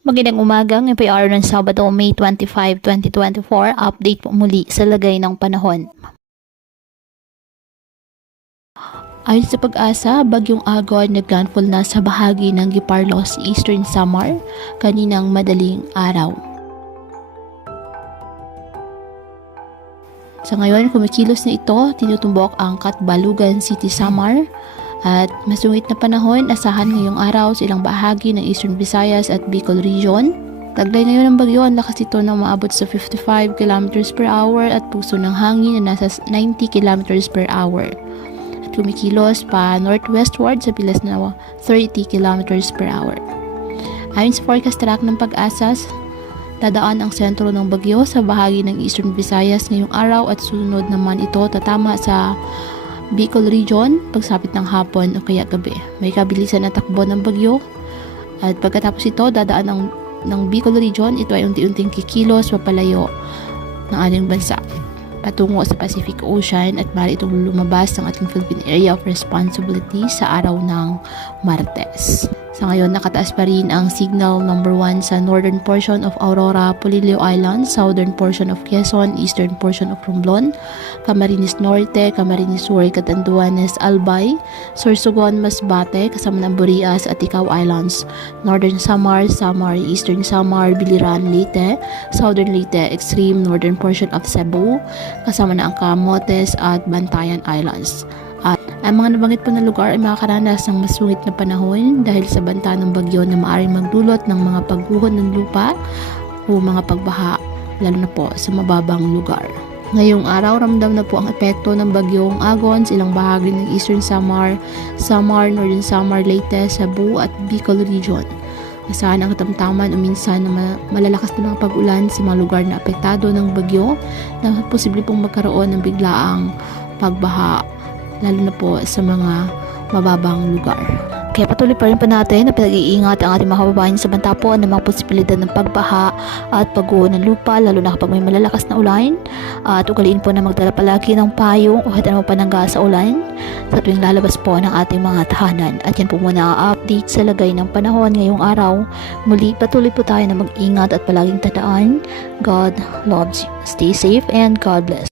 Magandang umaga, ngayon po ay araw ng Sabado, May 25, 2024. Update po muli sa lagay ng panahon. Ayon sa Pag-asa, bagyong Agon naglandfall na sa bahagi ng Giparlos, Eastern Samar, kaninang madaling araw. Sa ngayon, kumikilos na ito, tinutumbok ang Katbalugan City, Samar. At masungit na panahon, asahan ngayong araw sa ilang bahagi ng Eastern Visayas at Bicol Region. Taglay ngayon ng bagyo, ang lakas ito na maabot sa 55 km per hour at puso ng hangin na nasa 90 km per hour. At kumikilos pa northwestward sa bilas na 30 km per hour. Ayon sa forecast track ng Pag-asa, dadaan ang sentro ng bagyo sa bahagi ng Eastern Visayas ngayong araw at sunod naman ito tatama sa Bicol Region pagsapit ng hapon o kaya gabi. May kabilisan na takbo ng bagyo at pagkatapos ito dadaan ng Bicol Region, ito ay unti-unting kikilos papalayo ng ating bansa patungo sa Pacific Ocean at maaari itong lumabas ng ating Philippine Area of Responsibility sa araw ng Martes. Sa ngayon, nakataas pa rin ang signal number 1 sa northern portion of Aurora, Polillo Islands, southern portion of Quezon, eastern portion of Romblon, Camarines Norte, Camarines Sur, Catanduanes, Albay, Sorsogon, Masbate, kasama ng Burias at Icao Islands, northern Samar, eastern Samar, Biliran, Leyte, southern Leyte, extreme northern portion of Cebu, kasama na ang Camotes at Bantayan Islands. Ang mga nabanggit po na lugar ay makakaranas ng masungit na panahon dahil sa banta ng bagyo na maaaring magdulot ng mga pagguho ng lupa o mga pagbaha, lalo na po sa mababang lugar. Ngayong araw, ramdam na po ang epekto ng bagyong Agon sa ilang bahagi ng Eastern Samar, Northern Samar, Leyte, Cebu at Bicol Region. Asahan ang katamtaman o minsan na malalakas na mga pag-ulan sa mga lugar na apektado ng bagyo na posible pong magkaroon ng biglaang pagbaha, lalo na po sa mga mababang lugar. Kaya patuloy pa rin po natin na pinag-iingat ang ating mga kababayan sa banta po ng mga posibilidad ng pagbaha at pagguho ng lupa, lalo na kapag may malalakas na ulan. At ugaliin po na magdala palagi ng payong o kahit anong panangga sa ulan sa tuwing lalabas po ng ating mga tahanan. At yan po muna ang update sa lagay ng panahon ngayong araw. Muli, patuloy po tayo na mag-ingat at palaging tandaan, God loves you. Stay safe and God bless.